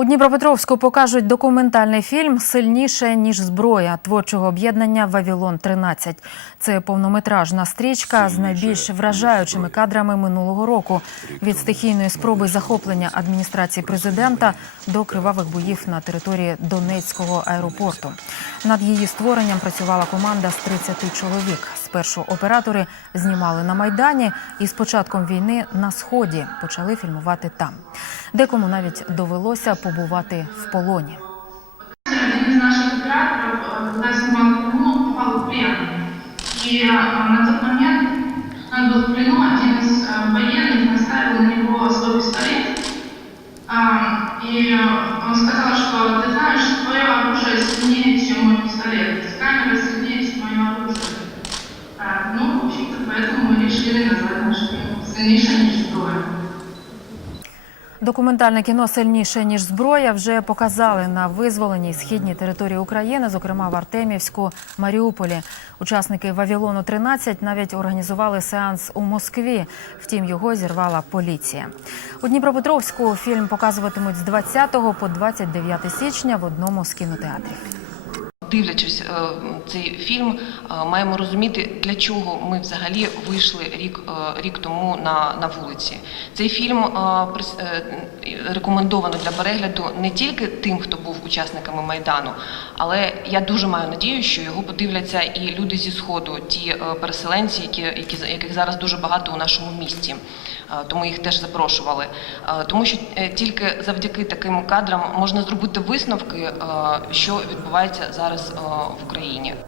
У Дніпропетровську покажуть документальний фільм Сильніше ніж зброя творчого об'єднання Вавілон 13 Це повнометражна стрічка з найбільш вражаючими кадрами минулого року від стихійної спроби захоплення адміністрації президента до кривавих боїв на території Донецького аеропорту. Над її створенням працювала команда з 30 чоловік. Спершу оператори знімали на майдані, і з початком війни на сході почали фільмувати там. Декому навіть довелося побувати в полоні. Один из наших операторов, э, когда снимал кино, попал в плен. И э, на тот момент он был в плену, один из э, военных наставил на него свой пистолет. А, И э, он сказал, что ты знаешь, твое оружие сильнее, чем мой пистолет. Камера сильнее, чем мое оружие. А, Ну, в общем-то, поэтому мы решили назвать наш фильм «Сильнейшая ніж зброя». Документальне кіно сильніше ніж зброя вже показали на визволеній східній території України, зокрема в Артемівську, Маріуполі. Учасники Вавілону 13 навіть організували сеанс у Москві. Втім, його зірвала поліція. У Дніпропетровську фільм показуватимуть з 20 по 29 січня в одному з кінотеатрів. Дивлячись е, цей фільм, е, маємо розуміти, для чого ми взагалі вийшли рік, е, рік тому на, на вулиці. Цей фільм рекомендовано для перегляду не тільки тим, хто був учасниками майдану, але я дуже маю надію, що його подивляться і люди зі сходу, ті е, переселенці, які, які яких зараз дуже багато у нашому місті. Е, Тому їх теж запрошували. Е, Тому що тільки завдяки таким кадрам можна зробити висновки, що відбувається зараз в Україні.